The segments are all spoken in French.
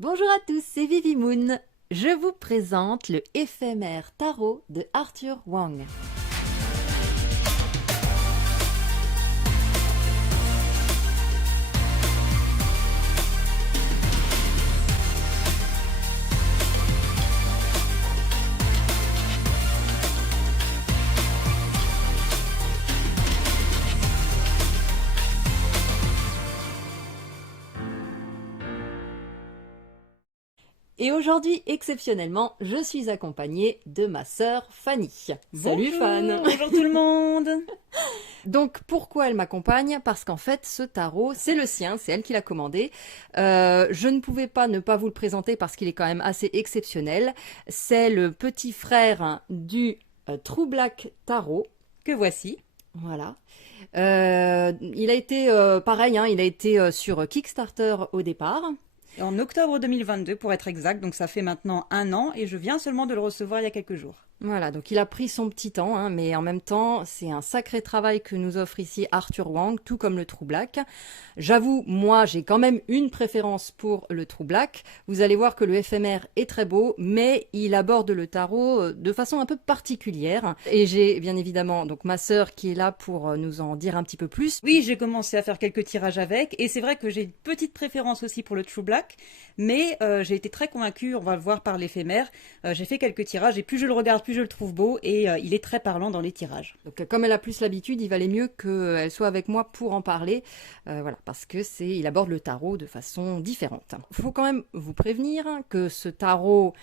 Bonjour à tous, c'est Vivi Moon. Je vous présente le éphémère tarot de Arthur Wang. Et aujourd'hui, exceptionnellement, je suis accompagnée de ma sœur Fanny. Salut Bonjour, Fan. bonjour tout le monde. Donc pourquoi elle m'accompagne? Parce qu'en fait ce tarot c'est le sien, c'est elle qui l'a commandé. Je ne pouvais pas ne pas vous le présenter parce qu'il est quand même assez exceptionnel. C'est le petit frère du True Black Tarot. Que voici. Voilà. Il a été pareil, hein, il a été sur Kickstarter au départ. En octobre 2022 pour être exact, donc ça fait maintenant 1 an et je viens seulement de le recevoir il y a quelques jours. Voilà, donc il a pris son petit temps, hein, mais en même temps, c'est un sacré travail que nous offre ici Arthur Wang, tout comme le True Black. J'avoue, moi, j'ai quand même une préférence pour le True Black. Vous allez voir que le éphémère est très beau, mais il aborde le tarot de façon un peu particulière. Et j'ai bien évidemment donc ma sœur qui est là pour nous en dire un petit peu plus. Oui, j'ai commencé à faire quelques tirages avec et c'est vrai que j'ai une petite préférence aussi pour le True Black, mais j'ai été très convaincue, on va le voir par l'éphémère. J'ai fait quelques tirages et plus je le regarde, plus je le trouve beau et il est très parlant dans les tirages. Donc comme elle a plus l'habitude, il valait mieux qu'elle soit avec moi pour en parler, voilà, parce que il aborde le tarot de façon différente. Il faut quand même vous prévenir que ce tarot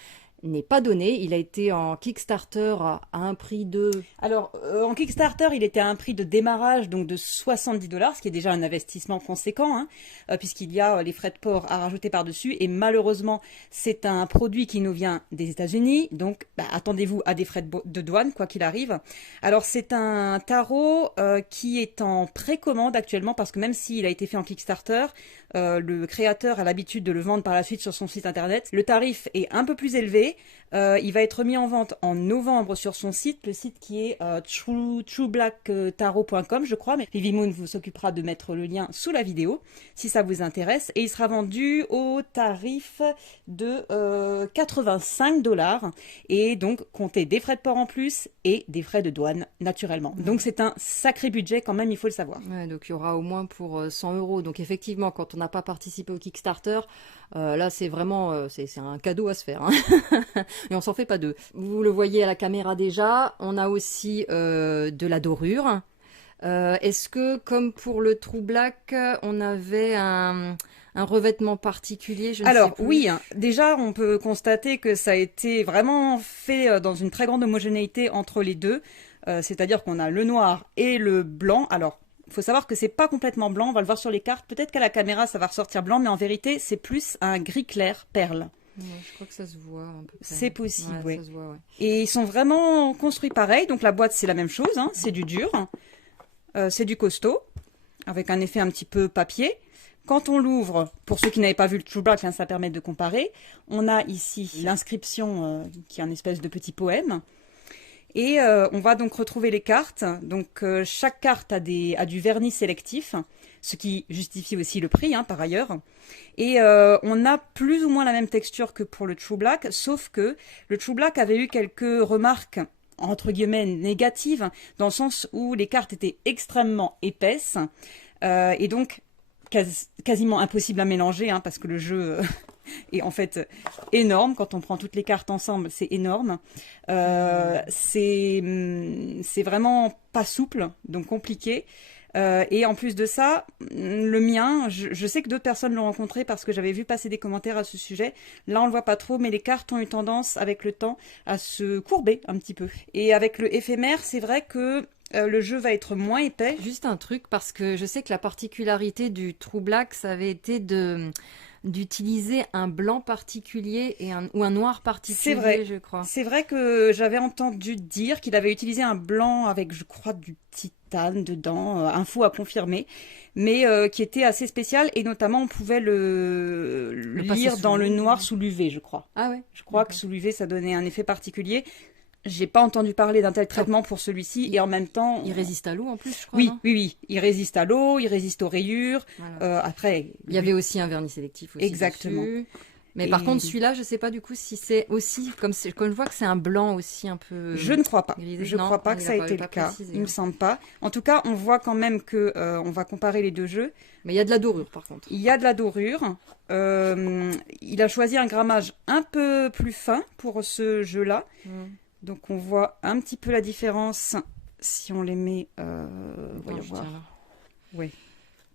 n'est pas donné, il a été en Kickstarter à un prix de... Alors, en Kickstarter, il était à un prix de démarrage donc de 70 $, ce qui est déjà un investissement conséquent, hein, puisqu'il y a les frais de port à rajouter par-dessus. Et malheureusement, c'est un produit qui nous vient des États-Unis, donc attendez-vous à des frais de douane, quoi qu'il arrive. Alors, c'est un tarot qui est en précommande actuellement, parce que même s'il a été fait en Kickstarter, le créateur a l'habitude de le vendre par la suite sur son site internet. Le tarif est un peu plus élevé. Il va être mis en vente en novembre sur son site, le site qui est trueblacktarot.com, je crois, mais Vivi Moon vous s'occupera de mettre le lien sous la vidéo si ça vous intéresse, et il sera vendu au tarif de 85 $, et donc comptez des frais de port en plus et des frais de douane naturellement. Donc c'est un sacré budget quand même, il faut le savoir. Ouais, donc il y aura au moins pour 100 €. Donc effectivement, quand on n'a pas participé au Kickstarter, là c'est vraiment c'est un cadeau à se faire, hein. Et on s'en fait pas deux. Vous le voyez à la caméra déjà, on a aussi de la dorure. Est-ce que comme pour le True Black, on avait un revêtement particulier? Je ne sais Alors plus. oui, hein, déjà on peut constater que ça a été vraiment fait dans une très grande homogénéité entre les deux. C'est-à-dire qu'on a le noir et le blanc. Alors, il faut savoir que c'est pas complètement blanc, on va le voir sur les cartes. Peut-être qu'à la caméra ça va ressortir blanc, mais en vérité c'est plus un gris clair perle. Ouais, je crois que ça se voit un peu près. C'est possible, Ouais, oui. ça se voit, ouais. Et ils sont vraiment construits pareil. Donc la boîte c'est la même chose, hein, c'est du dur, c'est du costaud, avec un effet un petit peu papier. Quand on l'ouvre, pour ceux qui n'avaient pas vu le True Black, hein, ça permet de comparer. On a ici l'inscription qui est un espèce de petit poème. Et on va donc retrouver les cartes. Donc chaque carte a du vernis sélectif, ce qui justifie aussi le prix, hein, par ailleurs. Et on a plus ou moins la même texture que pour le True Black, sauf que le True Black avait eu quelques remarques entre guillemets négatives, dans le sens où les cartes étaient extrêmement épaisses, et donc quasiment impossible à mélanger, hein, parce que le jeu est en fait énorme. Quand on prend toutes les cartes ensemble, c'est énorme. C'est vraiment pas souple, donc compliqué. Et en plus de ça, le mien, je sais que d'autres personnes l'ont rencontré parce que j'avais vu passer des commentaires à ce sujet. Là, on le voit pas trop, mais les cartes ont eu tendance, avec le temps, à se courber un petit peu. Et avec le éphémère, c'est vrai que le jeu va être moins épais. Juste un truc, parce que je sais que la particularité du True Black, ça avait été d'utiliser un blanc particulier ou un noir particulier, C'est vrai. je crois. C'est vrai que j'avais entendu dire qu'il avait utilisé un blanc avec, je crois, du titane dedans, info à confirmer, mais qui était assez spécial, et notamment on pouvait le passer lire sous dans le l'eau, noir ouais. sous l'UV, je crois. Ah ouais? Je crois que sous l'UV, ça donnait un effet particulier. J'ai pas entendu parler d'un tel traitement pour celui-ci, et en même temps... Il résiste à l'eau en plus, je crois, Oui, non? oui, oui. Il résiste à l'eau, il résiste aux rayures. Voilà. Après... Il y avait aussi un vernis sélectif aussi Exactement. dessus. Mais Et par contre, celui-là, je sais pas du coup si c'est aussi, comme je vois que c'est un blanc aussi un peu je ne crois pas. grisé. Je Non, crois pas que il ça a ait pas, été pas le cas. précisé. Il me semble pas. En tout cas, on voit quand même que on va comparer les deux jeux. Mais il y a de la dorure par contre. Il y a de la dorure. Il a choisi un grammage un peu plus fin pour ce jeu-là. Donc on voit un petit peu la différence si on les met. Voyons Attends, je voir. tiens là. Oui.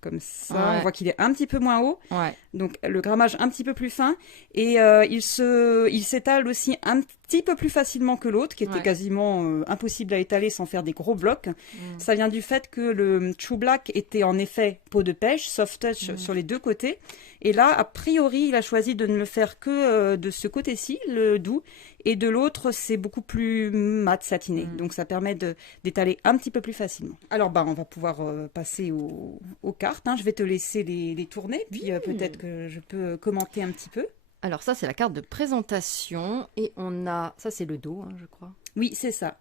Comme ça, Ouais. on voit qu'il est un petit peu moins haut. Ouais. Donc le grammage un petit peu plus fin. Et il s'étale aussi un petit peu plus facilement que l'autre, qui était Ouais. quasiment impossible à étaler sans faire des gros blocs. Ça vient du fait que le True Black était en effet peau de pêche, soft touch sur les deux côtés. Et là, a priori, il a choisi de ne le faire que de ce côté-ci, le doux. Et de l'autre, c'est beaucoup plus mat, satiné. Donc ça permet d'étaler un petit peu plus facilement. Alors on va pouvoir passer aux cartes. Je vais te laisser les tourner, puis peut-être que je peux commenter un petit peu. Alors ça, c'est la carte de présentation et on a, ça c'est le dos, je crois. Oui, c'est ça.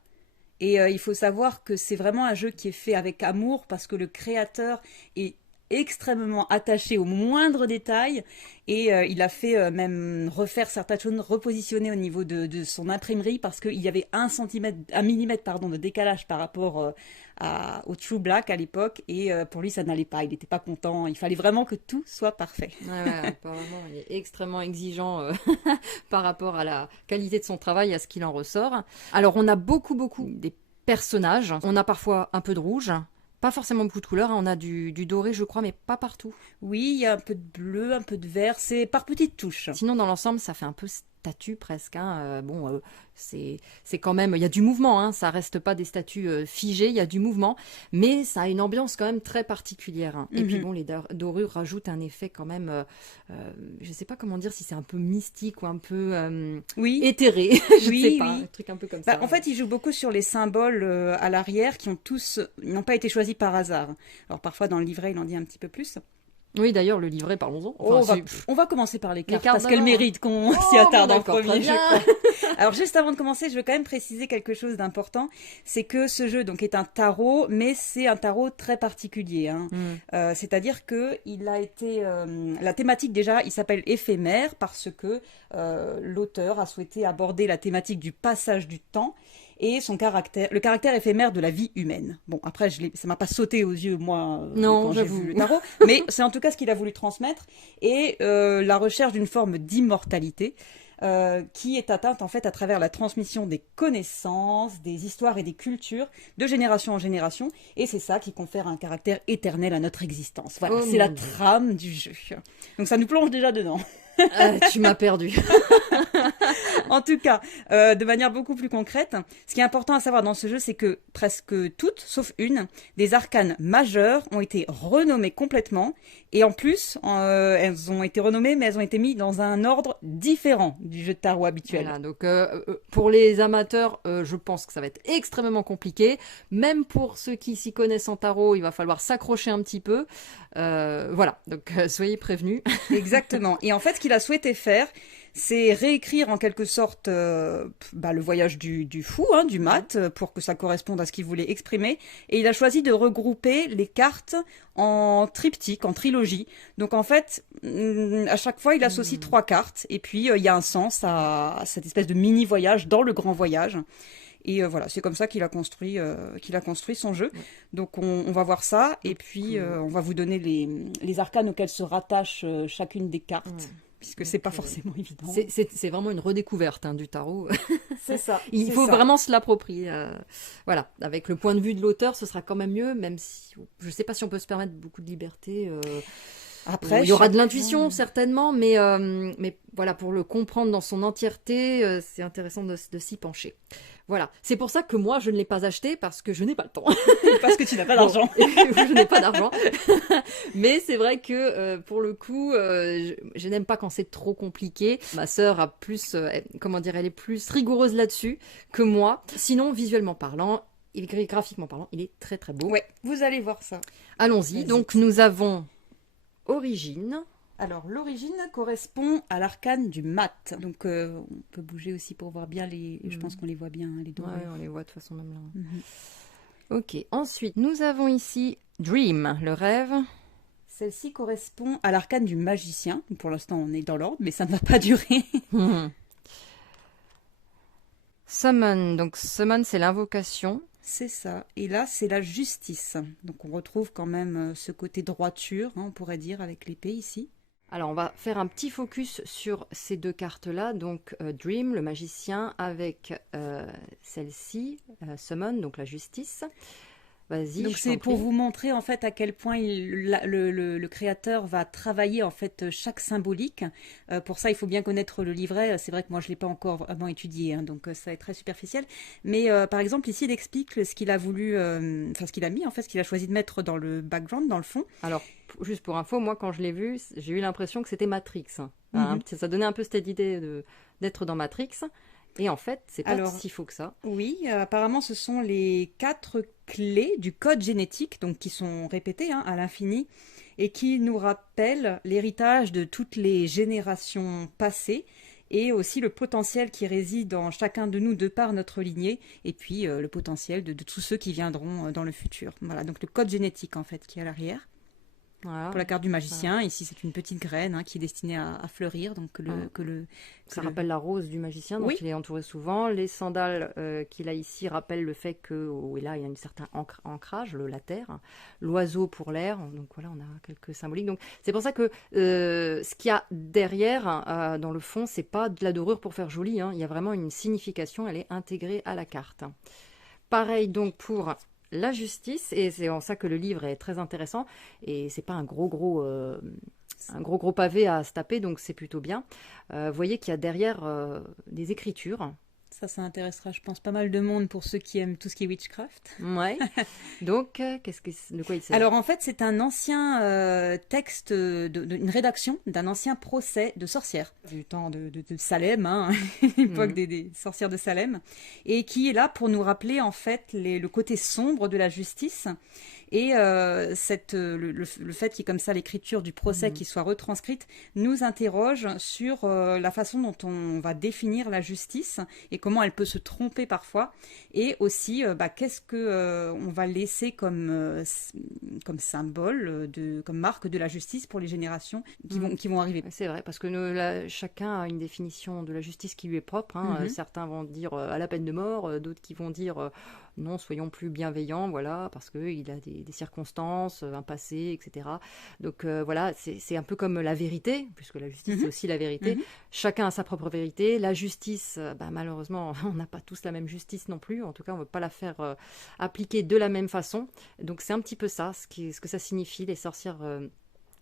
Et il faut savoir que c'est vraiment un jeu qui est fait avec amour parce que le créateur est extrêmement attaché aux moindres détails et il a fait même refaire certaines choses, repositionner au niveau de son imprimerie parce qu'il y avait 1 millimètre pardon, de décalage par rapport au True Black à l'époque et pour lui ça n'allait pas, il n'était pas content, il fallait vraiment que tout soit parfait. Ouais, apparemment, il est extrêmement exigeant par rapport à la qualité de son travail, à ce qu'il en ressort. Alors on a beaucoup des personnages, on a parfois un peu de rouge. Pas forcément beaucoup de couleurs, on a du doré je crois, mais pas partout. Oui, il y a un peu de bleu, un peu de vert, c'est par petites touches. Sinon dans l'ensemble ça fait un peu statue presque. C'est quand même, il y a du mouvement, ça reste pas des statues figées, il y a du mouvement, mais ça a une ambiance quand même très particulière. Et puis bon, les dorures rajoutent un effet quand même, je sais pas comment dire, si c'est un peu mystique ou un peu oui. éthéré, je ne sais pas, un truc un peu comme ça. En fait, il joue beaucoup sur les symboles à l'arrière qui n'ont pas été choisis par hasard. Alors parfois dans le livret, il en dit un petit peu plus. Oui, d'ailleurs, le livret, parlons-en. On va commencer par les cartes parce d'abord. qu'elles méritent qu'on s'y attarde en premier, je crois. Alors, juste avant de commencer, je veux quand même préciser quelque chose d'important. C'est que ce jeu donc, est un tarot, mais c'est un tarot très particulier. C'est-à-dire que il a été... la thématique, déjà, il s'appelle éphémère parce que l'auteur a souhaité aborder la thématique du passage du temps et le caractère éphémère de la vie humaine. Bon, après, ça m'a pas sauté aux yeux, moi, quand j'ai vu le tarot, mais c'est en tout cas ce qu'il a voulu transmettre, et la recherche d'une forme d'immortalité qui est atteinte en fait à travers la transmission des connaissances, des histoires et des cultures de génération en génération, et c'est ça qui confère un caractère éternel à notre existence. Voilà, c'est la trame du jeu. Donc ça nous plonge déjà dedans. Tu m'as perdu. En tout cas, de manière beaucoup plus concrète, ce qui est important à savoir dans ce jeu, c'est que presque toutes, sauf une, des arcanes majeures ont été renommées complètement. Et en plus, elles ont été renommées, mais elles ont été mises dans un ordre différent du jeu de tarot habituel. Voilà, donc pour les amateurs, je pense que ça va être extrêmement compliqué. Même pour ceux qui s'y connaissent en tarot, il va falloir s'accrocher un petit peu. Voilà, donc soyez prévenus. Exactement. Et en fait, ce qu'il a souhaité faire, c'est réécrire en quelque sorte le voyage du fou, du mat, pour que ça corresponde à ce qu'il voulait exprimer. Et il a choisi de regrouper les cartes en triptyque, en trilogie. Donc en fait, à chaque fois, il associe 3 cartes. Et puis, il y a un sens à cette espèce de mini-voyage dans le grand voyage. Et voilà, c'est comme ça qu'il a construit son jeu. Donc on va voir ça. Et puis, on va vous donner les arcanes auxquels se rattachent chacune des cartes. Puisque c'est pas forcément évident. C'est vraiment une redécouverte du tarot. C'est ça. Il faut vraiment se l'approprier. Voilà, avec le point de vue de l'auteur, ce sera quand même mieux, même si je sais pas si on peut se permettre beaucoup de liberté. Après, il y aura de l'intuition certainement, mais voilà, pour le comprendre dans son entièreté, c'est intéressant de s'y pencher. Voilà, c'est pour ça que moi je ne l'ai pas acheté parce que je n'ai pas le temps. Parce que tu n'as pas d'argent. Je n'ai pas d'argent. Mais c'est vrai que pour le coup, je n'aime pas quand c'est trop compliqué. Ma sœur a plus, elle est plus rigoureuse là-dessus que moi. Sinon, visuellement parlant, graphiquement parlant, il est très très beau. Ouais, vous allez voir ça. Allons-y. Donc nous avons Origine. Alors, l'origine correspond à l'arcane du mat. Donc, on peut bouger aussi pour voir bien je pense qu'on les voit bien, les dorés. Ouais, on les voit de toute façon même là. Ok, ensuite, nous avons ici Dream, le rêve. Celle-ci correspond à l'arcane du magicien. Pour l'instant, on est dans l'ordre, mais ça ne va pas durer. Summon, donc summon c'est l'invocation. C'est ça. Et là, c'est la justice. Donc on retrouve quand même ce côté droiture, hein, on pourrait dire, avec l'épée ici. Alors on va faire un petit focus sur ces deux cartes-là, donc Dream, le magicien, avec celle-ci, Summon, donc la justice. Vas-y, Donc je c'est t'en pour prie. vous montrer en fait à quel point le créateur va travailler en fait chaque symbolique. Pour ça, il faut bien connaître le livret. C'est vrai que moi je l'ai pas encore vraiment étudié, hein, donc ça est très superficiel. Mais par exemple ici, il explique ce qu'il a voulu, enfin ce qu'il a mis en fait, ce qu'il a choisi de mettre dans le background, dans le fond. Alors, juste pour info, moi quand je l'ai vu, j'ai eu l'impression que c'était Matrix. Mhm. Ça donnait un peu cette idée d'être dans Matrix. Et en fait, c'est pas Alors, si faux que ça. oui, apparemment, ce sont les 4 clés du code génétique, donc qui sont répétées hein, à l'infini, et qui nous rappellent l'héritage de toutes les générations passées, et aussi le potentiel qui réside en chacun de nous de par notre lignée, et puis le potentiel de tous ceux qui viendront dans le futur. Voilà, donc le code génétique en fait qui est à l'arrière. Voilà. Pour la carte du magicien, ici c'est une petite graine hein, qui est destinée à fleurir, donc Ça rappelle la rose du magicien dont Oui. il est entouré souvent. Les sandales qu'il a ici rappellent le fait que là il y a un certain ancrage, la terre. L'oiseau pour l'air. Donc voilà, on a quelques symboliques. Donc c'est pour ça que ce qu'il y a derrière, dans le fond, c'est pas de la dorure pour faire joli. Hein. Il y a vraiment une signification. Elle est intégrée à la carte. Pareil donc pour la justice, et c'est en ça que le livre est très intéressant. Et c'est pas un gros pavé à se taper, donc c'est plutôt bien. Vous voyez qu'il y a derrière des écritures. Ça intéressera, je pense, pas mal de monde pour ceux qui aiment tout ce qui est witchcraft. Ouais. Donc, de quoi il s'agit? Alors en fait, c'est un ancien texte, une rédaction d'un ancien procès de sorcières du temps de Salem, hein, l'époque des sorcières de Salem, et qui est là pour nous rappeler en fait le côté sombre de la justice. Et le fait qu'il y ait comme ça l'écriture du procès qui soit retranscrite nous interroge sur la façon dont on va définir la justice et comment elle peut se tromper parfois. Et aussi, qu'est-ce que on va laisser comme symbole, comme marque de la justice pour les générations qui vont arriver. C'est vrai, parce que chacun a une définition de la justice qui lui est propre. Hein. Certains vont dire à la peine de mort, d'autres qui vont dire non, soyons plus bienveillants, voilà, parce qu'il a des circonstances, un passé, etc. Donc voilà, c'est un peu comme la vérité, puisque la justice c'est aussi la vérité. Chacun a sa propre vérité. La justice, malheureusement, on n'a pas tous la même justice non plus. En tout cas, on ne veut pas la faire appliquer de la même façon. Donc c'est un petit peu ça, ce que ça signifie, les sorcières.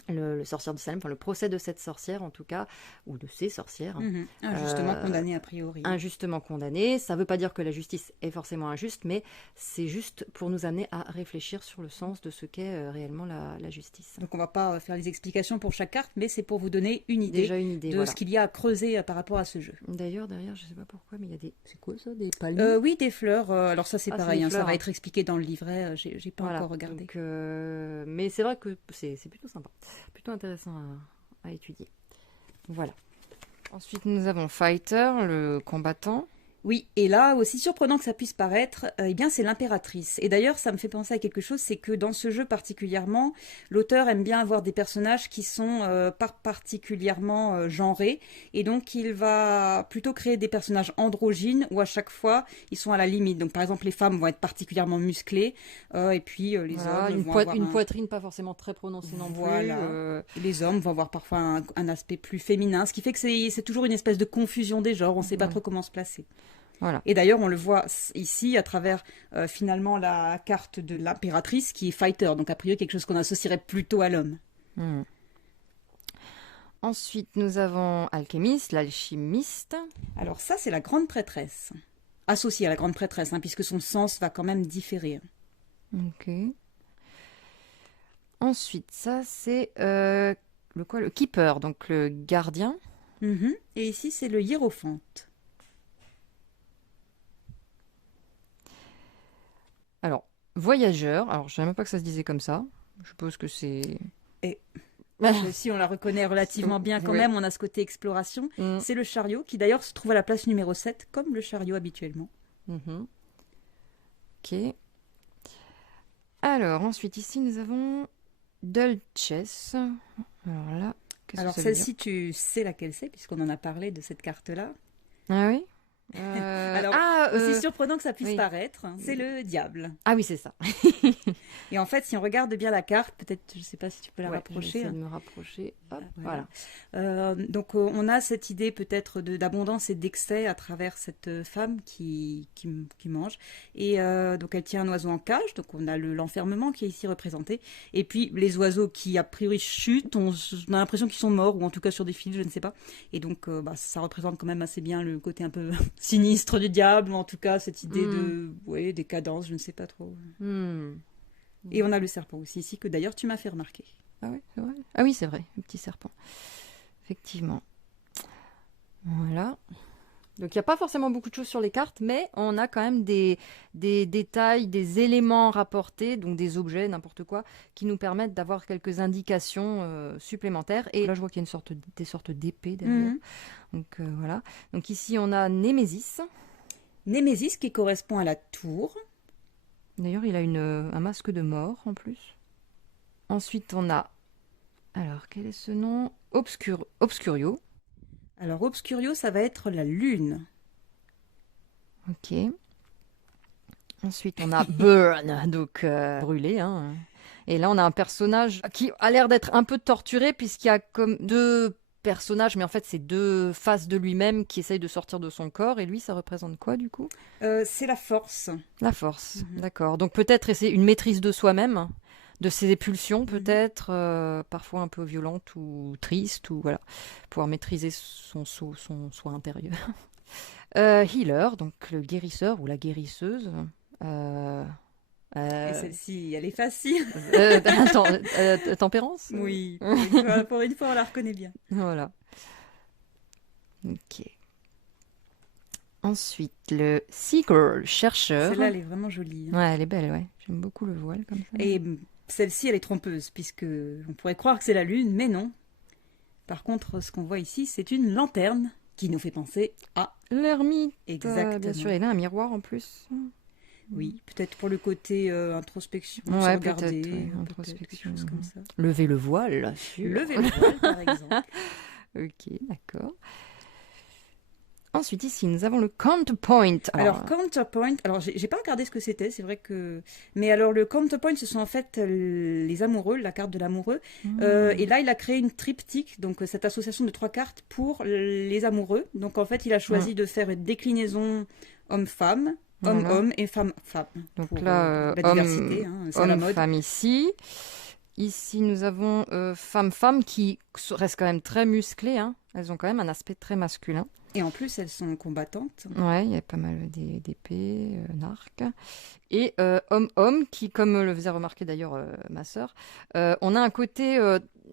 Le sorcière de Salem, enfin le procès de cette sorcière en tout cas, ou de ces sorcières. Injustement condamné a priori. Injustement condamné. Ça ne veut pas dire que la justice est forcément injuste, mais c'est juste pour nous amener à réfléchir sur le sens de ce qu'est réellement la justice. Donc on va pas faire les explications pour chaque carte, mais c'est pour vous donner une idée, Déjà une idée de voilà. ce qu'il y a à creuser par rapport à ce jeu. D'ailleurs, derrière, je ne sais pas pourquoi, mais il y a des... C'est quoi ça, des palmiers? Oui, des fleurs. Alors ça c'est pareil, des ça fleurs, va être expliqué dans le livret. J'ai pas encore regardé. Donc, mais c'est vrai que c'est plutôt sympa, plutôt intéressant à étudier. Voilà. Ensuite, nous avons Fighter, le combattant. Oui, et là, aussi surprenant que ça puisse paraître, eh bien c'est l'impératrice. Et d'ailleurs, ça me fait penser à quelque chose, c'est que dans ce jeu particulièrement, l'auteur aime bien avoir des personnages qui sont pas particulièrement genrés, et donc il va plutôt créer des personnages androgynes, où à chaque fois, ils sont à la limite. Donc par exemple, les femmes vont être particulièrement musclées, et puis les hommes vont avoir une poitrine pas forcément très prononcée non plus. Les hommes vont avoir parfois un aspect plus féminin, ce qui fait que c'est toujours une espèce de confusion des genres, on ne sait pas trop comment se placer. Voilà. Et d'ailleurs, on le voit ici à travers finalement la carte de l'impératrice qui est fighter, donc a priori quelque chose qu'on associerait plutôt à l'homme. Ensuite, nous avons alchimiste, l'alchimiste. Alors ça, c'est la grande prêtresse, associée à la grande prêtresse, hein, puisque son sens va quand même différer. Ok. Ensuite, ça c'est le keeper, donc le gardien. Et ici, c'est le hiérophante. Alors, voyageur. Alors, je ne savais même pas que ça se disait comme ça. Je suppose que c'est... Et si on la reconnaît relativement bien quand même, on a ce côté exploration. C'est le chariot qui d'ailleurs se trouve à la place numéro 7, comme le chariot habituellement. Ok. Alors, ensuite, ici, nous avons Dulces. Alors là, qu'est-ce Alors que ça veut dire? celle-ci, tu sais laquelle c'est, puisqu'on en a parlé de cette carte-là. Ah oui? Alors, Ah, aussi surprenant que ça puisse oui. paraître, c'est le diable. Ah oui, c'est ça. Et en fait, si on regarde bien la carte, peut-être, je ne sais pas si tu peux la Ouais, je vais rapprocher. essayer de me rapprocher. Hop, Voilà. voilà. Donc, on a cette idée peut-être d'abondance et d'excès à travers cette femme qui mange. Et donc, elle tient un oiseau en cage. Donc, on a l'enfermement qui est ici représenté. Et puis, les oiseaux qui, a priori, chutent, on a l'impression qu'ils sont morts, ou en tout cas sur des fils, je ne sais pas. Et donc, ça représente quand même assez bien le côté un peu sinistre du diable, ou en tout cas, cette idée de décadence, je ne sais pas trop. Hmm. Et on a le serpent aussi ici, que d'ailleurs, tu m'as fait remarquer. Ah oui, c'est vrai. Ah oui, c'est vrai, le petit serpent. Effectivement. Voilà. Donc il n'y a pas forcément beaucoup de choses sur les cartes, mais on a quand même des détails, des éléments rapportés, donc des objets, n'importe quoi, qui nous permettent d'avoir quelques indications supplémentaires. Et là, je vois qu'il y a des sortes d'épées derrière. Mhm. Donc voilà. Donc ici, on a Némésis. Némésis qui correspond à la tour. D'ailleurs, il a un masque de mort en plus. Ensuite, on a... Alors, quel est ce nom? Obscurio. Alors, Obscurio, ça va être la lune. Ok. Ensuite, on a Burn, donc brûlé. Hein. Et là, on a un personnage qui a l'air d'être un peu torturé, puisqu'il y a comme deux personnages, mais en fait, c'est deux faces de lui-même qui essayent de sortir de son corps. Et lui, ça représente quoi, du coup? C'est la force. La force, d'accord. Donc peut-être essayer une maîtrise de soi-même, de ses pulsions peut-être, parfois un peu violentes ou tristes, ou voilà, pouvoir maîtriser son soi intérieur. Healer, donc le guérisseur ou la guérisseuse. Euh, Et celle-ci, elle est facile. attends, tempérance? Oui, pour une fois, on la reconnaît bien. Voilà. Ok. Ensuite, le Seeker, le chercheur. Celle-là, elle est vraiment jolie. Hein. Ouais, elle est belle, ouais. J'aime beaucoup le voile comme ça. Et celle-ci, elle est trompeuse, puisque on pourrait croire que c'est la lune, mais non. Par contre, ce qu'on voit ici, c'est une lanterne qui nous fait penser à... L'ermite, Exactement. bien sûr. Et là, un miroir en plus. Oui, peut-être pour le côté introspection, se Ouais, regarder, peut-être, ouais, peut-être introspection. quelque chose comme ça. Lever le voile, sûr. Lever le voile, par exemple. Ok, d'accord. Ensuite, ici, nous avons le counterpoint. Alors, counterpoint, alors j'ai pas regardé ce que c'était, c'est vrai que... Mais alors, le counterpoint, ce sont en fait les amoureux, la carte de l'amoureux. Et là, il a créé une triptyque, donc cette association de 3 cartes pour les amoureux. Donc, en fait, il a choisi de faire une déclinaison homme-femme, homme-homme et femme-femme. Donc pour là, la diversité, c'est à la mode. homme-femme ici. Ici, nous avons femme-femme qui restent quand même très musclées. Hein. Elles ont quand même un aspect très masculin. Et en plus, elles sont combattantes. Ouais, il y a pas mal d'épées, d'arcs. Et homme-homme, qui, comme le faisait remarquer d'ailleurs ma sœur, on a un côté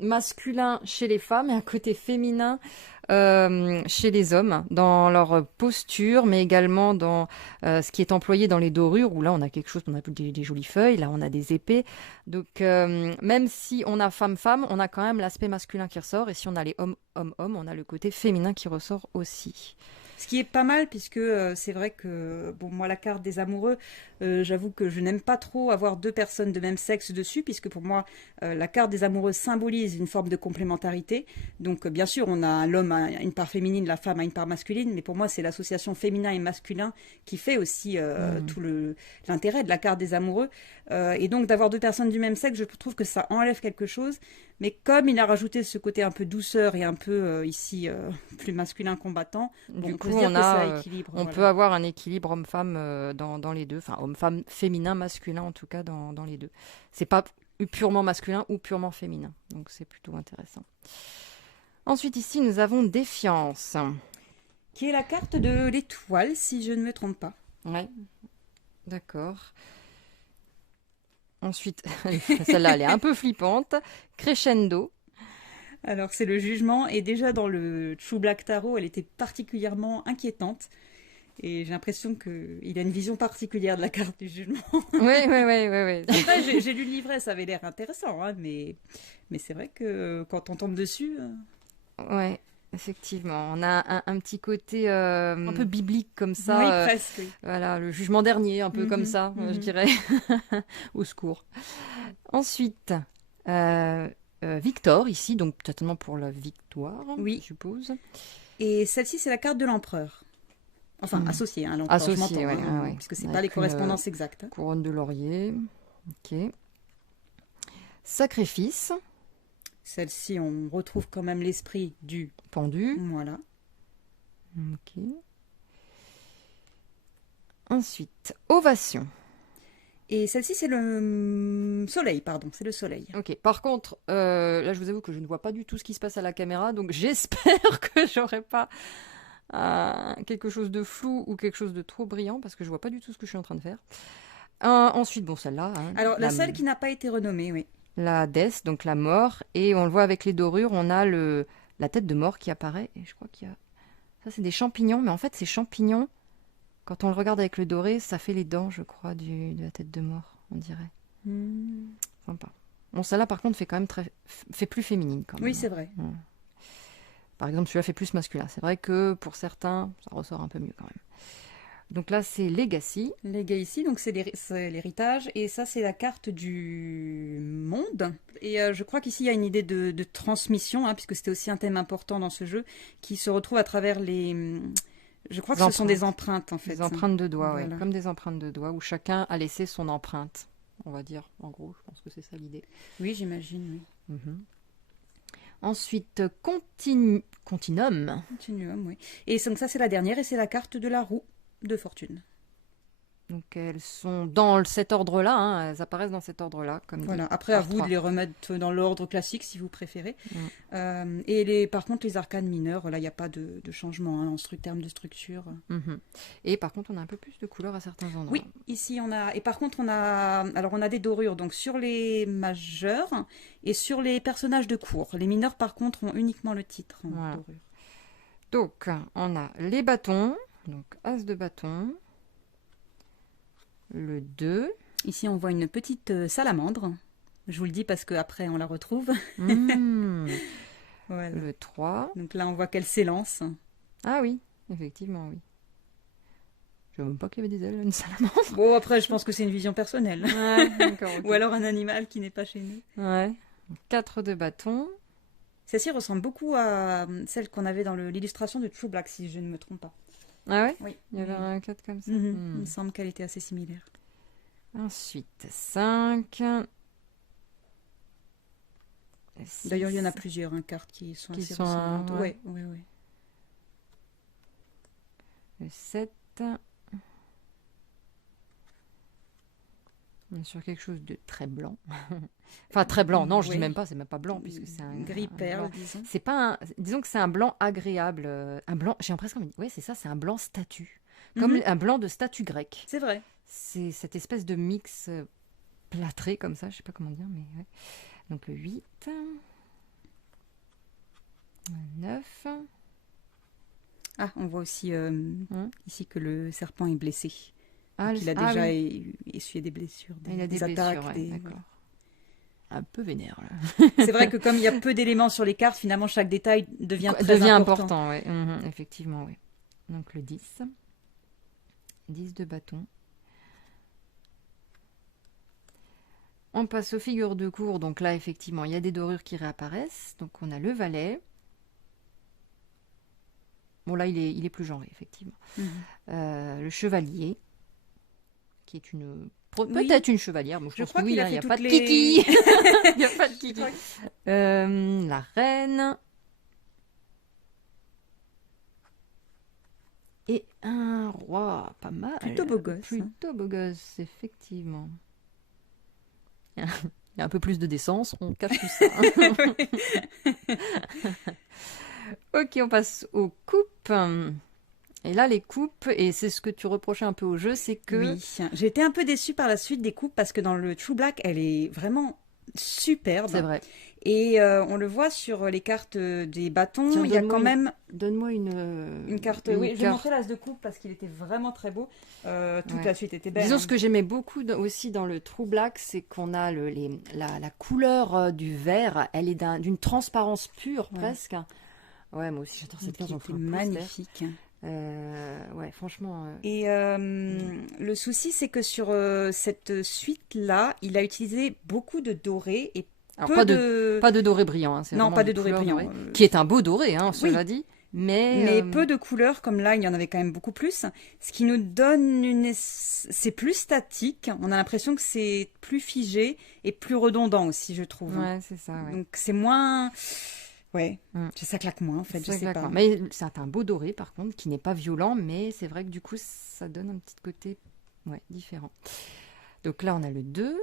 masculin chez les femmes et un côté féminin chez les hommes, dans leur posture, mais également dans ce qui est employé dans les dorures, où là on a quelque chose, on a des jolies feuilles, là on a des épées. Donc même si on a femme-femme, on a quand même l'aspect masculin qui ressort, et si on a les hommes-hommes, on a le côté féminin qui ressort aussi. Ce qui est pas mal, puisque c'est vrai que, bon, moi, la carte des amoureux, j'avoue que je n'aime pas trop avoir 2 personnes de même sexe dessus, puisque pour moi, la carte des amoureux symbolise une forme de complémentarité. Donc, bien sûr, on a l'homme a une part féminine, la femme a une part masculine, mais pour moi, c'est l'association féminin et masculin qui fait aussi tout l'intérêt de la carte des amoureux. Et donc, d'avoir 2 personnes du même sexe, je trouve que ça enlève quelque chose. Mais comme il a rajouté ce côté un peu douceur et un peu ici plus masculin combattant, Du coup, on voilà. peut avoir un équilibre homme-femme dans les deux, enfin homme-femme, féminin, masculin en tout cas dans les deux. C'est pas purement masculin ou purement féminin, donc c'est plutôt intéressant. Ensuite ici nous avons Défiance. Qui est la carte de l'étoile, si je ne me trompe pas. Ouais, d'accord. Ensuite, celle-là elle est un peu flippante. Crescendo. Alors c'est le jugement, et déjà dans le True Black Tarot, elle était particulièrement inquiétante. Et j'ai l'impression qu'il a une vision particulière de la carte du jugement. Oui. Après, j'ai lu le livret, ça avait l'air intéressant, hein, mais c'est vrai que quand on tombe dessus... Ouais, effectivement. On a un petit côté un peu biblique comme ça. Oui, presque. Oui. Voilà, le jugement dernier, un peu comme ça, je dirais. Au secours. Ensuite, Victor, ici, donc certainement pour la victoire, Oui. je suppose. Et celle-ci, c'est la carte de l'empereur. Enfin, associée à l'empereur, je Associé, m'entends, ouais, hein, ouais. puisque c'est pas Avec les correspondances exactes. couronne de laurier. Ok. Sacrifice, Celle-ci, on retrouve quand même l'esprit du... pendu. Voilà. Ok. Ensuite, ovation. Et celle-ci, c'est le soleil, pardon, c'est le soleil. Ok. Par contre, là, je vous avoue que je ne vois pas du tout ce qui se passe à la caméra, donc j'espère que j'aurai pas quelque chose de flou ou quelque chose de trop brillant, parce que je vois pas du tout ce que je suis en train de faire. Ensuite, bon, celle-là. Hein, Alors, la seule qui n'a pas été renommée, oui. la death, donc la mort, et on le voit avec les dorures, on a la tête de mort qui apparaît, et je crois qu'il y a... Ça, c'est des champignons, mais en fait, ces champignons, quand on le regarde avec le doré, ça fait les dents, je crois, de la tête de mort, on dirait. Sympa. Bon, celle-là, par contre, fait quand même fait plus féminine, quand même. Oui, c'est vrai. Ouais. Par exemple, celui-là fait plus masculin. C'est vrai que pour certains, ça ressort un peu mieux quand même. Donc là, c'est Legacy. Legacy, donc c'est l'héritage, et ça c'est la carte du monde. Et je crois qu'ici il y a une idée de transmission, hein, puisque c'était aussi un thème important dans ce jeu, qui se retrouve à travers les... Je crois que ce sont des empreintes en fait. Des empreintes de doigts, Voilà. ouais. Comme des empreintes de doigts, où chacun a laissé son empreinte, on va dire. En gros, je pense que c'est ça l'idée. Oui, j'imagine, oui. Ensuite, Continuum. Continuum, oui. Et donc ça c'est la dernière, et c'est la carte de la roue de fortune. Donc elles sont dans cet ordre-là, hein, elles apparaissent dans cet ordre-là. Comme Voilà. dit, Après, à par vous trois. de les remettre dans l'ordre classique si vous préférez. Et par contre, les arcanes mineurs, là, il n'y a pas de changement hein, en termes de structure. Et par contre, on a un peu plus de couleurs à certains endroits. Oui, ici on a. Et par contre, on a des dorures donc sur les majeurs et sur les personnages de cour. Les mineurs, par contre, ont uniquement le titre en Voilà. dorure. Donc, on a les bâtons, donc as de bâton, le 2. Ici, on voit une petite salamandre. Je vous le dis parce qu'après, on la retrouve. Voilà. Le 3. Donc là, on voit qu'elle s'élance. Ah oui, effectivement, oui. Je ne savais même pas qu'il y avait des ailes, une salamandre. Bon, après, je pense que c'est une vision personnelle. Ouais, d'accord, ok. Ou alors un animal qui n'est pas chez nous. Ouais. 4 de bâton. Celle-ci ressemble beaucoup à celle qu'on avait dans l'illustration de True Black, si je ne me trompe pas. Ah ouais? Oui. Il y avait un 4 comme ça. Il me semble qu'elle était assez similaire. Ensuite, 5. D'ailleurs, il y en a plusieurs, hein, cartes qui sont assez ressemblantes. ouais. Oui. Le 7. On est sur quelque chose de très blanc. Enfin, très blanc. Non, je dis même pas, c'est même pas blanc, puisque c'est un gris perle, blanc. disons. C'est pas disons que c'est un blanc agréable. Un blanc, j'ai l'impression, oui, c'est ça, c'est un blanc statue. Comme un blanc de statue grecque. C'est vrai. C'est cette espèce de mix plâtré comme ça, je sais pas comment dire, mais ouais. Donc le 8. Le 9. Ah, on voit aussi ici que le serpent est blessé. Ah, il a déjà essuyé des blessures, il a des attaques. blessures, d'accord. Un peu vénère, là. C'est vrai que comme il y a peu d'éléments sur les cartes, finalement, chaque détail devient très important. Ouais. Effectivement, oui. Donc le 10. 10 de bâton. On passe aux figures de cour. Donc là, effectivement, il y a des dorures qui réapparaissent. Donc on a le valet. Bon, là, il est plus genré, effectivement. Le chevalier, qui est peut-être une chevalière. Bon, je pense que oui, il n'y a pas de kiki. Il n'y a pas de kiki. La reine. Et un roi, pas mal. Plutôt beau gosse. Plutôt beau gosse, effectivement. Il y a un peu plus de décence, on cache tout ça. Ok, on passe aux coupes. Et là, les coupes, et c'est ce que tu reprochais un peu au jeu, c'est que... Oui, j'ai été un peu déçue par la suite des coupes parce que dans le True Black, elle est vraiment superbe. C'est vrai. Et on le voit sur les cartes des bâtons. Tiens, il y a quand même... Donne-moi une carte. Oui, je vais montrer l'as de coupe parce qu'il était vraiment très beau. Toute la suite était belle. Disons, ce que j'aimais beaucoup aussi dans le True Black, c'est qu'on a la couleur du vert, elle est d'une transparence pure presque. Ouais, moi aussi j'adore cette carte. C'est magnifique. Ouais, franchement. Et le souci, c'est que sur cette suite-là, il a utilisé beaucoup de doré et Alors, peu de... pas de doré brillant, hein, c'est Non, vraiment pas de du doré couleur brillant. doré, qui est un beau doré, hein, Oui. cela dit. Mais Mais peu de couleurs, comme là, il y en avait quand même beaucoup plus. Ce qui nous donne c'est plus statique. On a l'impression que c'est plus figé et plus redondant aussi, je trouve. ouais, c'est ça, ouais. Donc c'est moins... Ouais, Mm. ça claque moins en fait, je Ça sais claque pas. moins. Mais c'est un beau doré, par contre, qui n'est pas violent, mais c'est vrai que du coup, ça donne un petit côté différent. Donc là, on a le 2.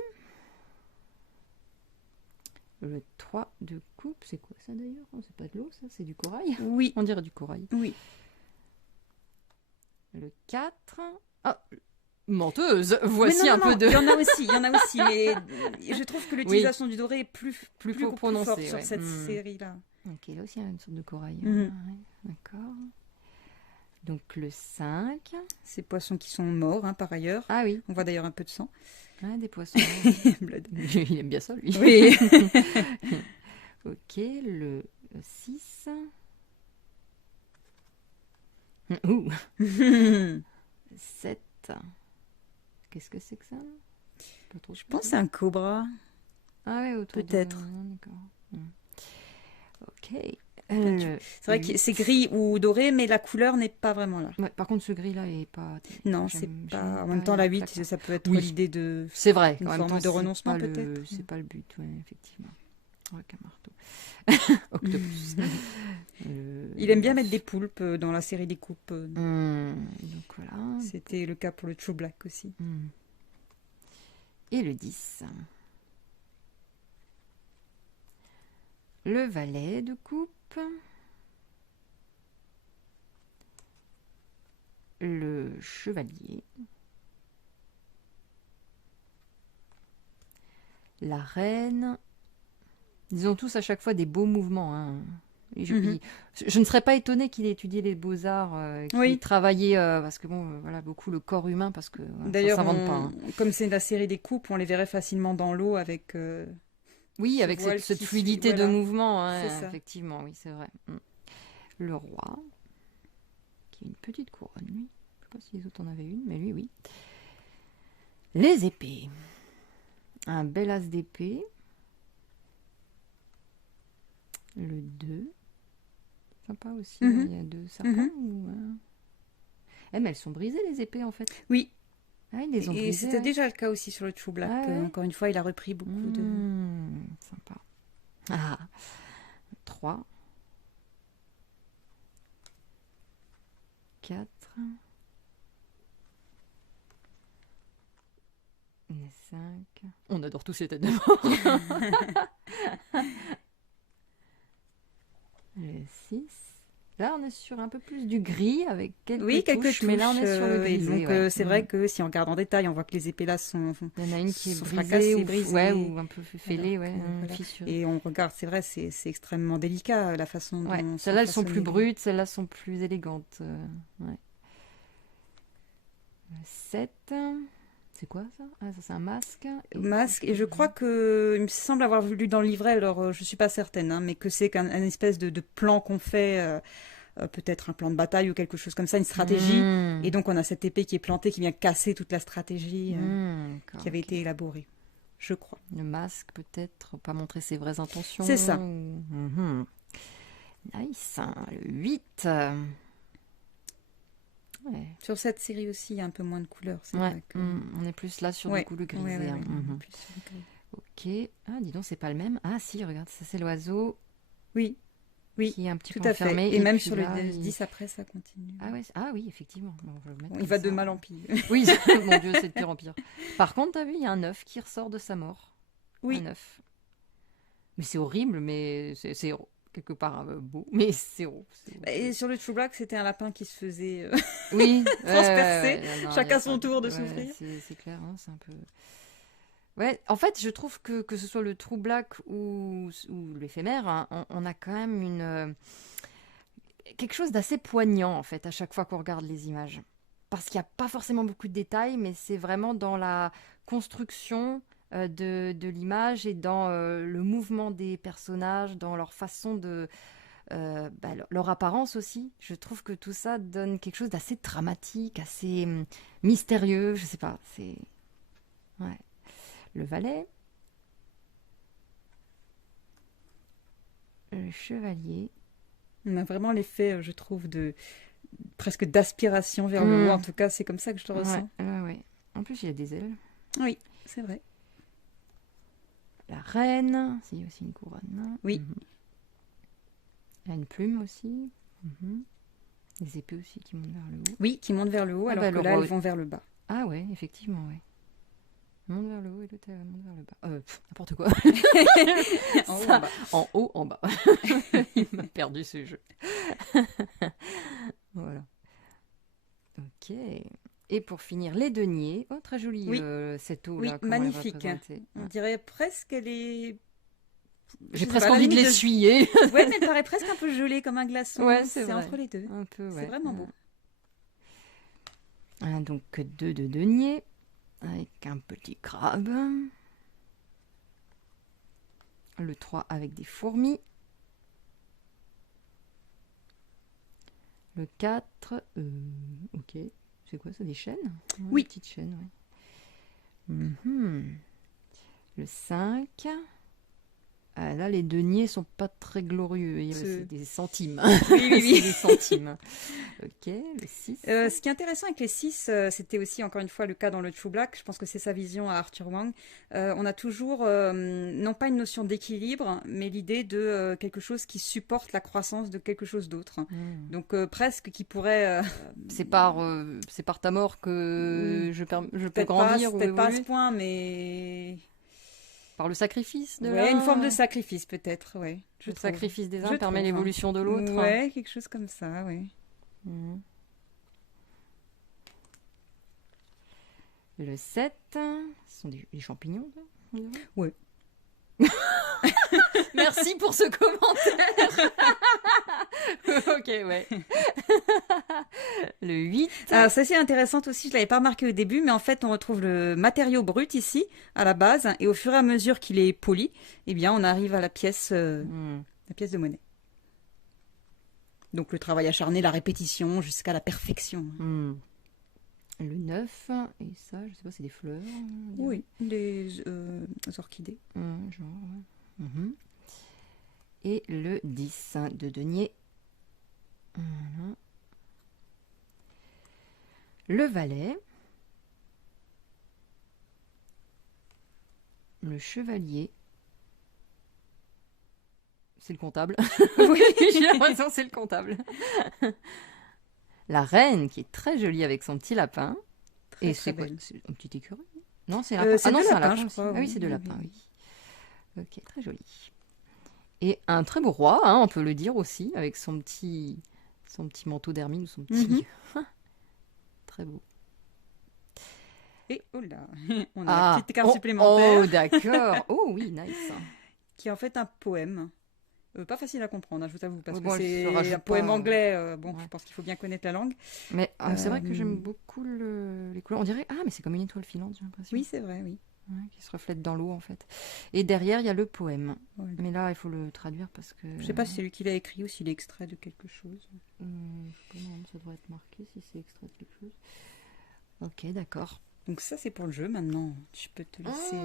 Le 3 de coupe, c'est quoi ça d'ailleurs? Oh, c'est pas de l'eau, ça, c'est du corail. Oui, On dirait du corail. oui. Le 4. Ah, menteuse! Mais Voici non, un non, peu non, de... il y en a aussi, mais je trouve que l'utilisation du doré est plus prononcée, forte sur ouais. cette série-là. Ok, là aussi, il y a une sorte de corail. Mhm. Ah, ouais, d'accord. Donc le 5. Ces poissons qui sont morts, hein, par ailleurs. Ah oui, On voit d'ailleurs un peu de sang. des poissons. Blood. Il aime bien ça, lui. Oui. Ok, le 6. Ouh, 7. Qu'est-ce que c'est que ça? Pas trop Je pense que c'est un cobra. Ah oui, autour de... peut-être. Ah, d'accord. Ok. C'est vrai que c'est gris ou doré, mais la couleur n'est pas vraiment là. Ouais, par contre, ce gris-là est pas... Non, j'aime- c'est j'aime pas. En pas, même temps, il la est 8, plaquant. ça peut être Oui. l'idée de. C'est vrai, Une en même forme temps, de c'est renoncement, pas peut-être. c'est pas le but, ouais, effectivement. Avec un marteau. Octopus. Il aime bien 9. mettre des poulpes dans la série des coupes. Donc voilà. C'était le cas pour le True Black aussi. Et le 10. Le valet de coupe. Le chevalier. La reine. Ils ont tous à chaque fois des beaux mouvements, hein. Et je ne serais pas étonnée qu'il ait étudié les beaux-arts, qu'il Oui. ait travaillé, parce que bon, voilà, beaucoup le corps humain, parce que voilà, ça D'ailleurs, s'invente pas, hein. comme c'est la série des coupes, on les verrait facilement dans l'eau avec. Oui, ce avec voile cette qui fluidité suit, de voilà. mouvement, hein, C'est ça. effectivement, oui, c'est vrai. Le roi, qui a une petite couronne, lui. Je sais pas si les autres en avaient une, mais lui, oui. Les épées. Un bel as d'épée. Le 2. Sympa aussi, Mhm. il y a 2 serpents. Mhm. Mais elles sont brisées, les épées, en fait. Oui. Ah, ils les ont Et brisées, c'était ouais. déjà le cas aussi sur le True Black. Ah ouais. Encore une fois, il a repris beaucoup de. Sympa. Ah, 3. 4. 5. On adore tous les têtes de mort. Le 6. Là, on est sur un peu plus du gris avec quelques touches, mais là, on est sur le et grisé. donc, ouais. c'est vrai que si on regarde en détail, on voit que les épées là sont. Il y en a une qui est sont brisée, fracassées, brisées. Ouais, ou un peu fêlée, Alors ouais, que, voilà. fissurée. Et on regarde, c'est vrai, c'est extrêmement délicat la façon dont. Ouais, sont celles-là, elles sont plus façonnées les- brutes, celles-là sont plus élégantes. Ouais. Le 7. C'est quoi ça? Ah, ça, c'est un masque. Masque, et je crois que, il me semble avoir lu dans le livret, alors je suis pas certaine, hein, mais que c'est un espèce de plan qu'on fait, peut-être un plan de bataille ou quelque chose comme ça, une stratégie, et donc on a cette épée qui est plantée, qui vient casser toute la stratégie D'accord, qui avait ok. été élaborée, je crois. Le masque, peut-être, pas montrer ses vraies intentions. C'est ça. Nice. Le 8. Ouais. Sur cette série aussi, il y a un peu moins de couleurs, c'est Ouais, vrai que... on est plus là sur Ouais, du coup le grisé. ouais, ouais, hein. ouais, plus sur le gris. Ok. Ah, dis donc, c'est pas le même. Ah, si, regarde, ça c'est l'oiseau Oui, oui, qui est un petit tout peu à fait. enfermé. Et même puis sur là, le il- 10 après, ça continue. Ah, ouais, ah oui, effectivement. Bon, je vais le mettre Il comme va de ça. mal en pire. Oui, mon Dieu, c'est de pire en pire. Par contre, t'as vu, il y a un œuf qui ressort de sa mort. Oui. Un œuf. Mais c'est horrible, mais c'est quelque part beau. Mais c'est beau. Et sur le True Black, c'était un lapin qui se faisait... Oui, transpercé. non, Chacun y a son pas- tour de souffrir. C'est clair, hein, c'est un peu... Ouais, en fait, je trouve que ce soit le True Black ou l'éphémère, hein, on a quand même quelque chose d'assez poignant, en fait, à chaque fois qu'on regarde les images. Parce qu'il n'y a pas forcément beaucoup de détails, mais c'est vraiment dans la construction de l'image et dans le mouvement des personnages, dans leur façon de... leur apparence aussi. Je trouve que tout ça donne quelque chose d'assez dramatique, assez mystérieux, je sais pas, c'est... Ouais. Le valet. le chevalier. On a vraiment l'effet, je trouve, de presque d'aspiration vers le haut. En tout cas, c'est comme ça que je te ressens. Ouais. En plus, il a des ailes. Oui, c'est vrai. La reine, il y a aussi une couronne. Oui. Il y a une plume aussi. Les épées aussi qui montent vers le haut. Oui, qui montent vers le haut, alors que là, elles vont vers le bas. Ah ouais, effectivement, ouais. Monte vers le haut et l'autre monte vers le bas. N'importe quoi. En haut, en bas. En haut, en bas. Il m'a perdu ce jeu. Voilà. Ok. Et pour finir, les deniers. Oh, très joli cette eau là. Oui, magnifique. On dirait presque qu'elle est... J'ai presque envie de l'essuyer. Ouais, mais elle paraît presque un peu gelée comme un glaçon. Ouais, c'est entre les deux. Un peu, ouais. C'est vraiment beau. Donc 2 de deniers avec un petit crabe. Le 3 avec des fourmis. Le 4, ok. C'est quoi ça, des chaînes? Oui. Des petites chaînes, ouais. Le 5. Ah, là, les deniers sont pas très glorieux. C'est des centimes. Oui. C'est des centimes. Ok, le 6. Ce qui est intéressant avec les 6, c'était aussi encore une fois le cas dans le True Black. Je pense que c'est sa vision à Arthur Wang. On a toujours, non pas une notion d'équilibre, mais l'idée de quelque chose qui supporte la croissance de quelque chose d'autre. Donc presque qui pourrait... c'est par ta mort que je peux grandir. Peut-être pas à ce point, mais... Par le sacrifice de une forme de sacrifice peut-être, ouais. Le sacrifice des uns permet l'évolution de l'autre. Ouais, quelque chose comme ça, oui. Le 7, ce sont des champignons, ça? Ouais. Merci pour ce commentaire. Ok, ouais. Le 8. Alors, ça c'est intéressant aussi, je l'avais pas remarqué au début, mais en fait on retrouve le matériau brut ici, à la base, et au fur et à mesure qu'il est poli, eh bien on arrive à la pièce de monnaie. Donc le travail acharné, la répétition, jusqu'à la perfection. Le 9, et ça, je sais pas, c'est des fleurs. Oui, des orchidées. Genre, ouais. Et le 10 de denier. Voilà. Le valet. Le chevalier. C'est le comptable. Oui, j'ai l'impression que c'est le comptable. La reine, qui est très jolie avec son petit lapin. Très, et c'est quoi? C'est un petit écureuil? Non, c'est un lapin. C'est un lapin, lapin je aussi. crois. Ah oui, c'est de lapin, oui. Ok, très joli. Et un très beau roi, hein, on peut le dire aussi, avec son petit manteau d'hermine ou son petit... Très beau. Et oh là, on a une petite carte supplémentaire. Oh, d'accord. Oh oui, nice. Qui est en fait un poème. Pas facile à comprendre, hein, je vous avoue, parce bon, que c'est un poème anglais. Je pense qu'il faut bien connaître la langue. Mais c'est vrai que j'aime beaucoup les couleurs. On dirait, mais c'est comme une étoile filante, j'ai l'impression. Oui, c'est vrai, oui. Ouais, qui se reflète dans l'eau, en fait. Et derrière, il y a le poème. Ouais. Mais là, il faut le traduire parce que... Je sais pas si c'est lui qui l'a écrit ou s'il est extrait de quelque chose. Ça devrait être marqué si c'est extrait de quelque chose. Ok, d'accord. Donc ça, c'est pour le jeu. Maintenant, je peux te laisser...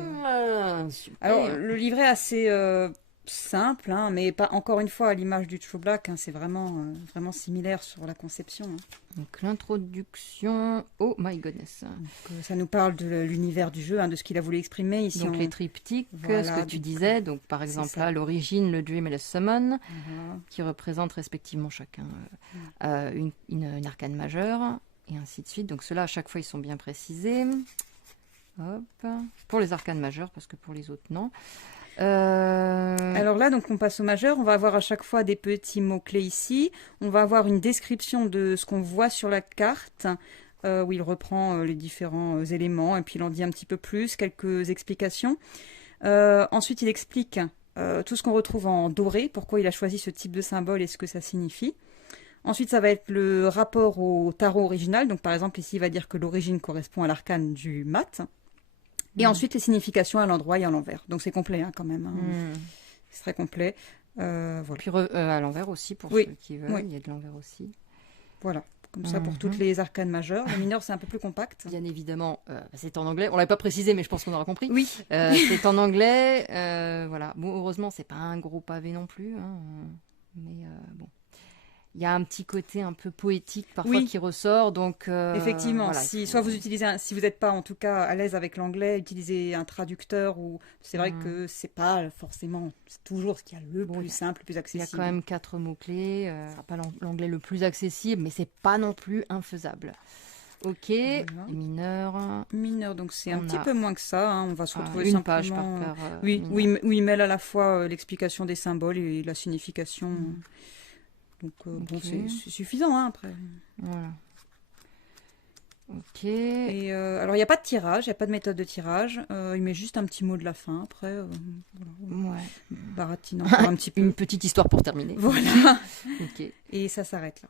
Super. Alors, le livret est assez simple, hein, mais pas encore une fois à l'image du True Black. Hein, c'est vraiment similaire sur la conception. Hein. Donc l'introduction... Oh my goodness. Donc, ça nous parle de l'univers du jeu, hein, de ce qu'il a voulu exprimer ici. Donc les triptyques, ce que tu disais. Donc par exemple là, l'origine, le dream et le summon, qui représentent respectivement chacun une arcane majeure, et ainsi de suite. Donc ceux-là, à chaque fois, ils sont bien précisés. Hop. Pour les arcanes majeures, parce que pour les autres, non. Alors là, donc on passe au majeur. On va avoir à chaque fois des petits mots-clés ici. On va avoir une description de ce qu'on voit sur la carte, où il reprend les différents éléments, et puis il en dit un petit peu plus, quelques explications. Ensuite, il explique tout ce qu'on retrouve en doré, pourquoi il a choisi ce type de symbole et ce que ça signifie. Ensuite, ça va être le rapport au tarot original. Donc, par exemple, ici, il va dire que l'origine correspond à l'arcane du mat. Et ensuite, les significations à l'endroit et à l'envers. Donc, c'est complet, hein, quand même. Hein. C'est très complet. Voilà. Puis à l'envers aussi, pour ceux qui veulent. Il y a de l'envers aussi. Voilà. comme ça pour toutes les arcanes majeures. Le mineur, c'est un peu plus compact. Bien évidemment, c'est en anglais. On l'avait pas précisé, mais je pense qu'on aura compris. Oui. C'est en anglais. Voilà. Bon, heureusement, c'est pas un gros pavé non plus. Hein, mais bon. Il y a un petit côté un peu poétique parfois qui ressort, donc effectivement. Voilà, Soit vous utilisez, si vous n'êtes pas en tout cas à l'aise avec l'anglais, utilisez un traducteur ou c'est vrai que c'est pas forcément, c'est toujours ce qu'il y a le plus simple, le plus accessible. Il y a quand même 4 mots clés. Ce sera pas l'anglais le plus accessible, mais c'est pas non plus infaisable. Ok, voilà. Mineur. Mineur, donc c'est un petit peu moins que ça. Hein. On va se retrouver une simplement... page par cœur. Où il mêle à la fois l'explication des symboles et la signification. Donc bon, c'est suffisant hein, après. Voilà. Ok. Et alors il n'y a pas de tirage, il n'y a pas de méthode de tirage. Il met juste un petit mot de la fin après. Voilà. Baratine encore un petit peu. Une petite histoire pour terminer. Voilà. Ok. Et ça s'arrête là.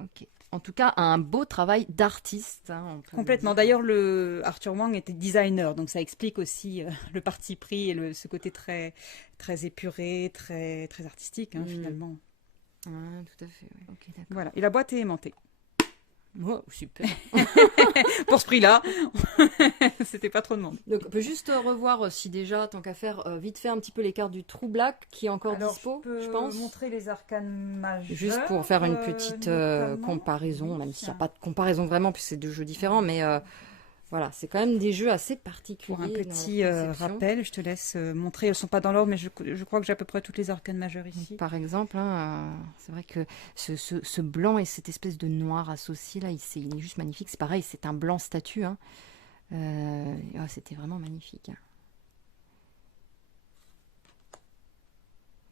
Ok. En tout cas, un beau travail d'artiste. Hein, complètement. D'ailleurs, le Arthur Wang était designer, donc ça explique aussi le parti pris et ce côté très, très épuré, très, très artistique finalement. Ah, tout à fait, oui. Ok, d'accord. Voilà, et la boîte est aimantée. Oh, super. Pour ce prix-là, c'était pas trop demandé. Donc, on peut juste revoir si déjà, tant qu'à faire, vite fait un petit peu les cartes du True Black qui est encore dispo, je pense. Montrer les arcanes majeures. Juste pour faire une petite comparaison, même s'il n'y a pas de comparaison vraiment, puisque c'est deux jeux différents, mais voilà, c'est quand même des jeux assez particuliers. Pour un petit rappel, je te laisse montrer. Elles ne sont pas dans l'ordre, mais je crois que j'ai à peu près toutes les arcanes majeures ici. Par exemple, c'est vrai que ce blanc et cette espèce de noir associé, là, il est juste magnifique. C'est pareil, c'est un blanc statue. Hein. C'était vraiment magnifique.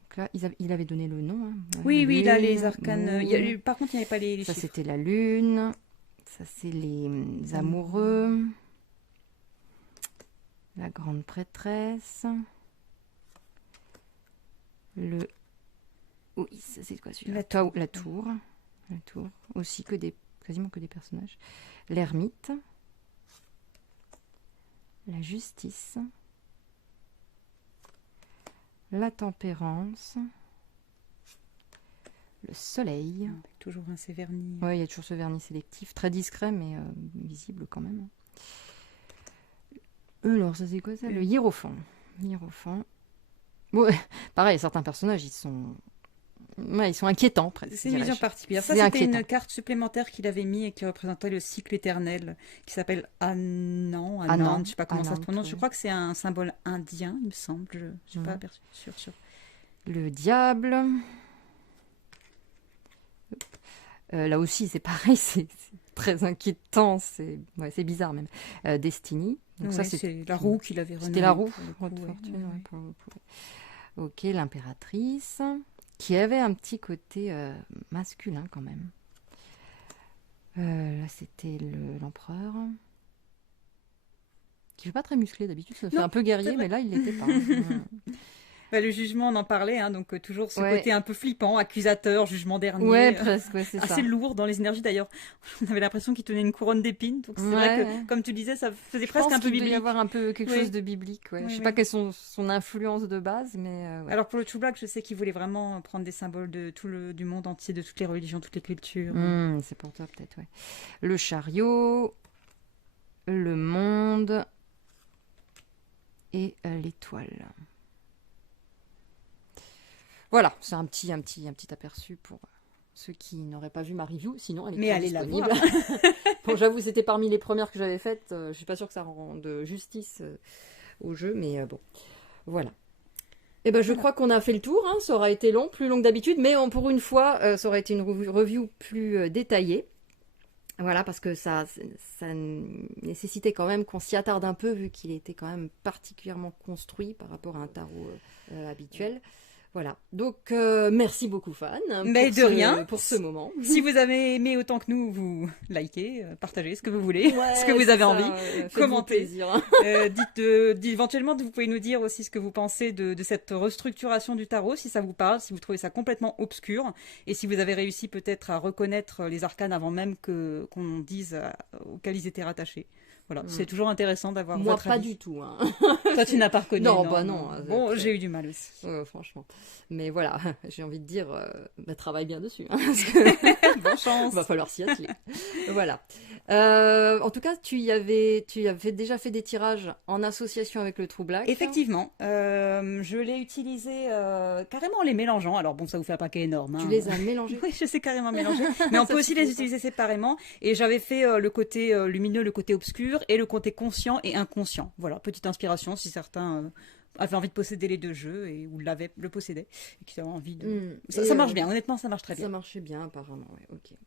Donc là, il avait donné le nom. Hein. Oui, oui, là, les arcanes... par contre, il n'y avait pas les ça, chiffres. c'était la lune. Ça, c'est les amoureux. La grande prêtresse. Oui, c'est quoi celui-là? La tour. La tour. Aussi quasiment que des personnages. L'ermite. La justice. La tempérance. Le soleil. Avec toujours un vernis. Oui, il y a toujours ce vernis sélectif, très discret, mais visible quand même. Alors, ça c'est quoi ça? Le hiérophant. Ouais, pareil, certains personnages, ils sont inquiétants presque. C'est une vision particulière. Ça, c'était une carte supplémentaire qu'il avait mis et qui représentait le cycle éternel, qui s'appelle Anand, je ne sais pas comment ça se prononce. Je crois que c'est un symbole indien, il me semble. Je ne suis pas sûre. Le diable. Là aussi, c'est pareil, c'est très inquiétant, c'est bizarre même. Destiny. Donc ça, c'est la roue qu'il avait renommée. C'était la roue. Ok, l'impératrice, qui avait un petit côté masculin quand même. Là, c'était l'empereur. Qui n'est pas très musclé d'habitude, ça fait un peu guerrier, mais là, il l'était pas. Le jugement, on en parlait, hein, donc toujours ce côté un peu flippant, accusateur, jugement dernier. Ouais, presque, c'est ça. Assez lourd dans les énergies d'ailleurs. On avait l'impression qu'il tenait une couronne d'épines, donc c'est vrai que, comme tu disais, ça faisait presque un peu biblique. Il devait y avoir un peu quelque chose de biblique. Ouais. Je sais pas quelle est son influence de base, mais. Alors pour le True Black, je sais qu'il voulait vraiment prendre des symboles de du monde entier, de toutes les religions, toutes les cultures. C'est pour toi peut-être, ouais. Le chariot, le monde et l'étoile. Voilà, c'est un petit aperçu pour ceux qui n'auraient pas vu ma review, sinon elle est disponible. Bon, j'avoue, c'était parmi les premières que j'avais faites. Je suis pas sûre que ça rende justice au jeu, mais bon, voilà. Et je crois qu'on a fait le tour. Hein. Ça aura été long, plus long que d'habitude, mais pour une fois, ça aurait été une review plus détaillée. Voilà, parce que ça nécessitait quand même qu'on s'y attarde un peu, vu qu'il était quand même particulièrement construit par rapport à un tarot habituel. Voilà, donc merci beaucoup Fan pour ce moment. Si vous avez aimé autant que nous, vous likez, partagez ce que vous voulez, ce que vous avez envie, commentez. Dites éventuellement, vous pouvez nous dire aussi ce que vous pensez de cette restructuration du tarot, si ça vous parle, si vous trouvez ça complètement obscur, et si vous avez réussi peut-être à reconnaître les arcanes avant même qu'on dise auxquels ils étaient rattachés. Voilà, c'est toujours intéressant d'avoir Moi, votre pas avis. du tout. Hein. Toi, tu n'as pas reconnu. Non, bah non. Bon, j'ai eu du mal aussi. Franchement. Mais voilà, j'ai envie de dire, travaille bien dessus. Hein, parce que Bonne chance. va falloir s'y atteler. Voilà. En tout cas, tu avais déjà fait des tirages en association avec le True Black. Effectivement, je l'ai utilisé carrément en les mélangeant. Alors bon, ça vous fait un paquet énorme. Hein. Tu les as mélangés? Oui, je sais carrément mélanger. Mais on peut aussi les utiliser séparément. Et j'avais fait le côté lumineux, le côté obscur et le côté conscient et inconscient. Voilà, petite inspiration si certains avaient envie de posséder les deux jeux ou le possédaient et qui avaient envie de... Ça marche bien, honnêtement, ça marche très bien. Ça marchait bien apparemment, ouais, ok.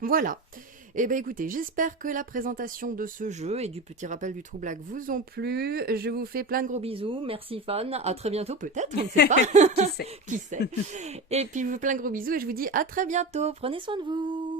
Voilà. Eh bien écoutez, j'espère que la présentation de ce jeu et du petit rappel du True Black vous ont plu. Je vous fais plein de gros bisous. Merci Fan. À très bientôt peut-être, on ne sait pas. Qui sait? Qui sait. Et puis je vous fais plein de gros bisous et je vous dis à très bientôt. Prenez soin de vous.